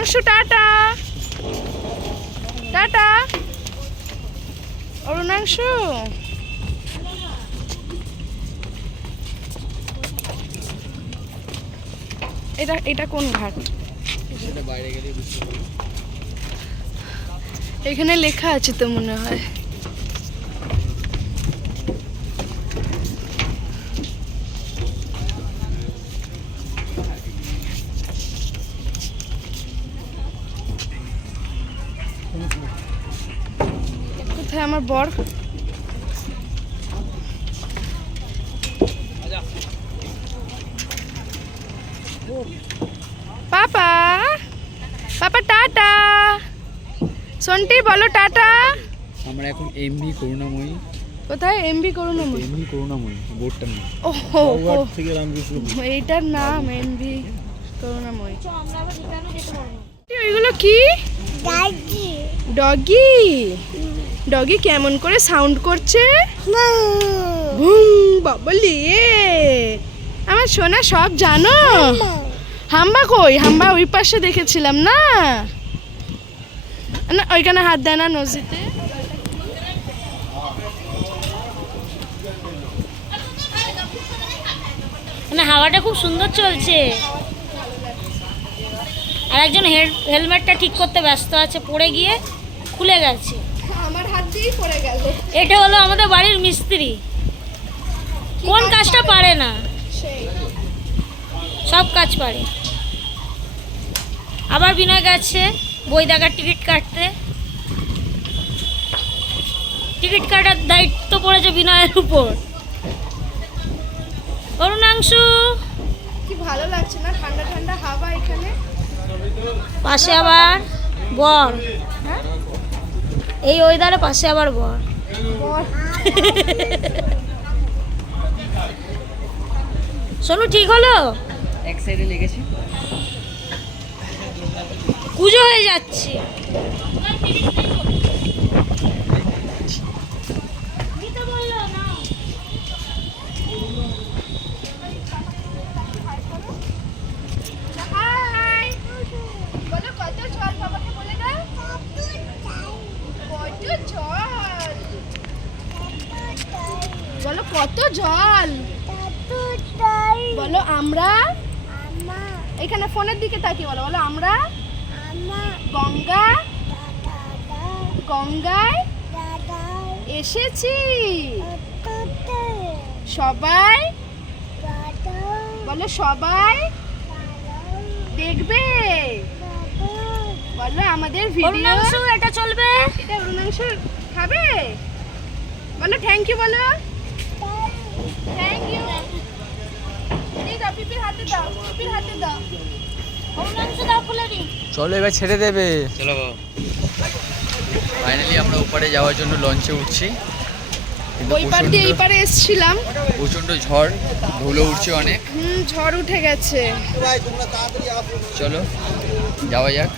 Arunanshu tata tata. Arunanshu এটা এটা কোন ঘাট? এখানে লেখা আছে তো মনে হয়। কোথায় আমার বর? পাপা পাপা টাটা। সন্টি বলো টাটা। আমরা এখন এমভি করুণাময়ী। কোথায় এমভি করুণাময়ী? এমভি করুণাময়ী বোর্ডটার নাম। ওহো থেকে রামকৃষ্ণ এইটার নাম এমভি করুণাময়ী। ওইগুলো কি? ডগি। ডগি কেমন করে সাউন্ড করছে? বাবলি আমার সোনা সব জানো। হাম্বা কই? হাম্বা ওই পাশে দেখেছিলাম না, না ওইখানে হাত দেয় না নজিতে। মানে হাওয়াটা খুব সুন্দর চলছে। আর একজন হেলমেটটা ঠিক করতে ব্যস্ত আছে, পড়ে গিয়ে খুলে গেছে। আমার হাত দিয়েই পড়ে গেল। এটা হলো আমাদের বাড়ির মিস্ত্রি, কোন কাজটা পারে না, সব কাজ পারে। আবার বিনয় গেছে বই দেখার টিকিট কাটতে। টিকিট কাটার দায়িত্ব পড়েছে বিনয়ের উপর। অরুণাংশু কি ভালো লাগছে না, ঠান্ডা ঠান্ডা হাওয়া এখানে। পাশে আবার বর, এই ওয়েদারে পাশে আবার বর। শোনো ঠিক হলো, এক সাইডে লেগেছে, পুজো হয়ে যাচ্ছে। বলো কত জল, বলো আমরা এখানে ফোনের দিকে তাকিয়ে বলো, বলো আমরা গঙ্গা গঙ্গায় এসেছি। সবাই বলো সবাই দেখবে, বলো আমাদের ভিডিও। এটা চলবে, এটা অরুণাংশু খাবে। বলো থ্যাংক ইউ, বলো থ্যাংক ইউ। দাও পিপির হাতে দাও, পিপির হাতে দাও। অরুণাংশু দাও খুলে দিই। চলো এবার ছেড়ে দেবে। চলো ফাইনালি আমরা ওপারে যাওয়ার জন্য লঞ্চে উঠছি। ওই পার দিয়ে এই পারে এসেছিলাম, প্রচন্ড ঝড়, ধুলো উঠছে অনেক। ঝড় উঠে গেছে। চলো যাওয়া যাক।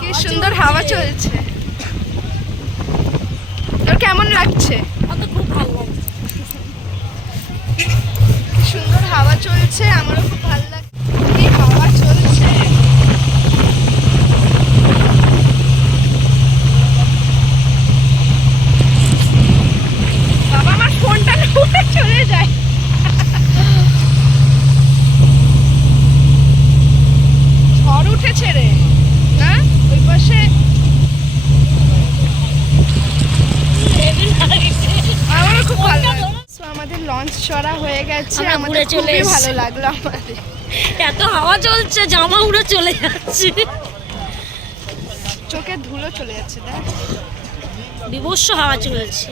কি সুন্দর হাওয়া চলছে। তোর কেমন লাগছে? আমার খুব ভালো লাগছে। কি সুন্দর হাওয়া চলছে, আমারও খুব ভালো লাগছে। কি হাওয়া চলছে। বাবা আমার ফোনটা উড়ে চলে যায়। ঝড় উঠেছে রে না ওই পাশে। আমারও খুব ভালো লাগছে। So, আমাদের লঞ্চ চড়া হয়ে গেছে, আমরা আমাদের ঘুরে চলে খুবই এসেছি। ভালো লাগলো আমাদের। এত হাওয়া চলছে, জামা উড়ে চলে যাচ্ছে, চোখে ধুলো চলে যাচ্ছে। দেখ বিভৎস হাওয়া চলছে।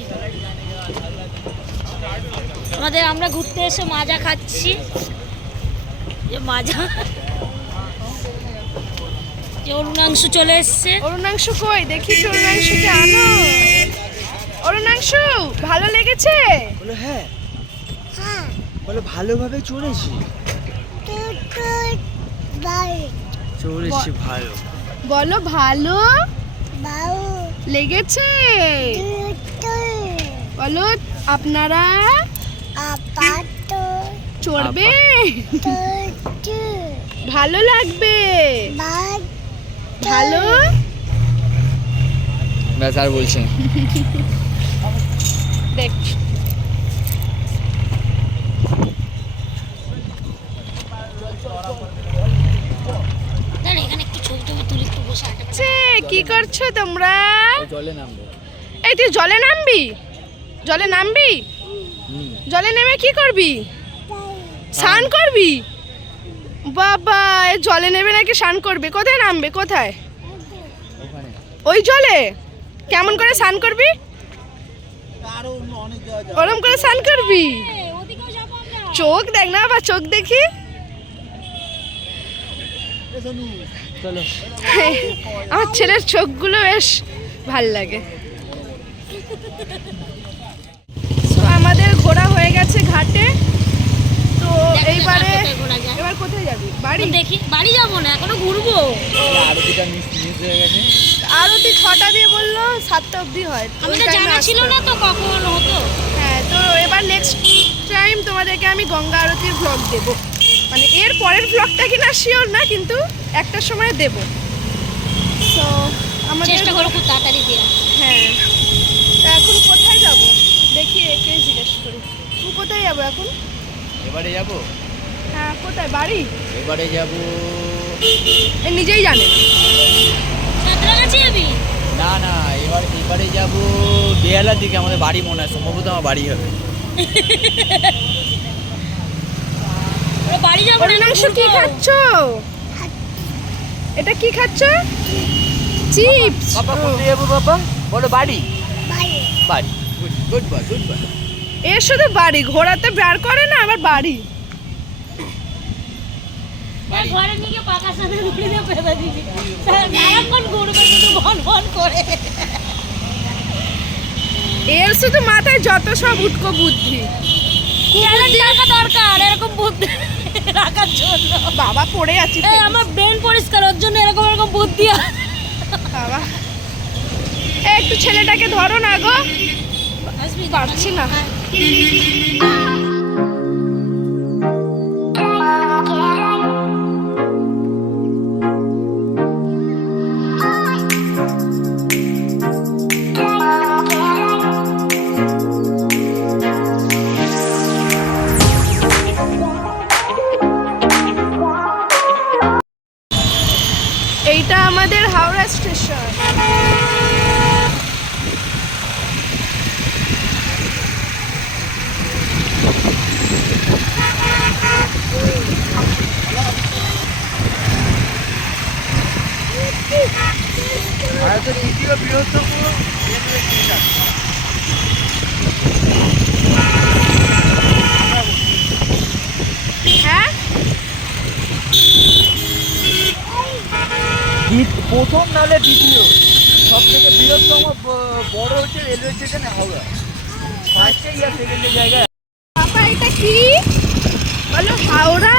আমরা ঘুরতে এসে মাজা খাচ্ছি, যে মাজা। যে অরুণাংশু চলে এসছে। অরুণাংশু কই দেখি, অরুণাংশুকে আনো। অরুণাংশু ভালো লেগেছে? বলো হ্যাঁ, বলো ভালোভাবে চড়েছি, চড়েছি ভালো। বলো ভালো লেগেছে। বলো আপনারা চড়বে। ভালো লাগবে। ভালো ব্যাস আর বলছি না। দেখ দাঁড়া, এখানে একটু ছবি টবি তুলি, একটু বসে আড্ডা মারি। কি করছো তোমরা? জলে নামবো। এই তুই জলে নামবি? জলে নামবি? জলে নেমে কি করবি? স্নান করবি? বাবা, এ জলে নেবে নাকি স্নান করবে? কোথায় নামবে? কোথায়? ওখানে ওই জলে? কেমন করে স্নান করবি? ওরম করে স্নান করবি? ওদিকেও যাবো আমরা। চোখ দেখ না, আবার চোখ দেখি। চলো। আমার ছেলের চোখগুলো বেশ ভাল লাগে। So, আমাদের ঘোরা হয়ে গেছে ঘাটে। তো এইবারে এবার কোথায় যাবি? বাড়ি? দেখি, বাড়ি যাবো না, এখনো ঘুরবো। আরতিটা মিস হয়ে গেছে। আরতি 6টা দিয়ে বললো, 7টা অবধি হয়। ওই আমাদের time এ জানা ছিল আসতে না তো কখন হতো। হ্যাঁ, তো এবার নেক্সট টাইম তোমাদেরকে আমি গঙ্গা আরতির ভ্লগ দেব। মানে এর পরের ভ্লগটা কিনা শিওর না, কিন্তু একটা সময় দেব। তো আমাদের চেষ্টা করো খুব তাড়াতাড়ি দিয়ে। হ্যাঁ, তা এখন কোথায় যাব? দেখি একে জিজ্ঞেস করি। তুই কোথায় যাবো এখন? এবারে যাব। হ্যাঁ, কোথায়? বাড়ি? এবারে যাব। এ নিজেই জানে না। সাঁতরাগাছি যাবি? না না, এবারে যাব বেহালার দিকে। আমাদের বাড়ি মনে হয়, সম্ভবত আমার বাড়ি হবে। ওরা বাড়ি যাবো না, অরিনাংশ কি ঘুরবো। খাচ্ছ? এটা কি খাচ্ছ? চিপস। বাবা কোথায় যাবো বাবা? বলো বাড়ি। বাড়ি। Good boy, good boy. এর শুধু বাড়ি, ঘোরাতে বের করে না, আবার বাড়ি। এ ঘরে নিয়ে গিয়ে পাকার সাথে ঘুরে দিয়ে পেঁদা দিবি। সারাক্ষণ ঘুরবে শুধু ভন ভন করে। এর শুধু মাথায় যত সব উটকো বুদ্ধি। ট্যালেন্ট থাকা দরকার এরকম বুদ্ধি রাখার জন্য। বাবা পড়ে আছি। এই আমার ব্রেন পরিষ্কার, ওর জন্য এরকম এরকম বুদ্ধি। বাবা, এ একটু ছেলেটাকে ধরো না গো, পারছি না। এইটা আমাদের হাওড়া স্টেশন। ভারতের দ্বিতীয় বৃহত্তম রেলওয়ে স্টেশন। হ্যাঁ, প্রথম নাহলে দ্বিতীয় সব থেকে বৃহত্তম বড় হচ্ছে রেলওয়ে স্টেশন হাওড়া। ফার্স্টে ইয়া সেকেন্ডের জায়গায়। বাবা এটা কি? বলো হাওড়া।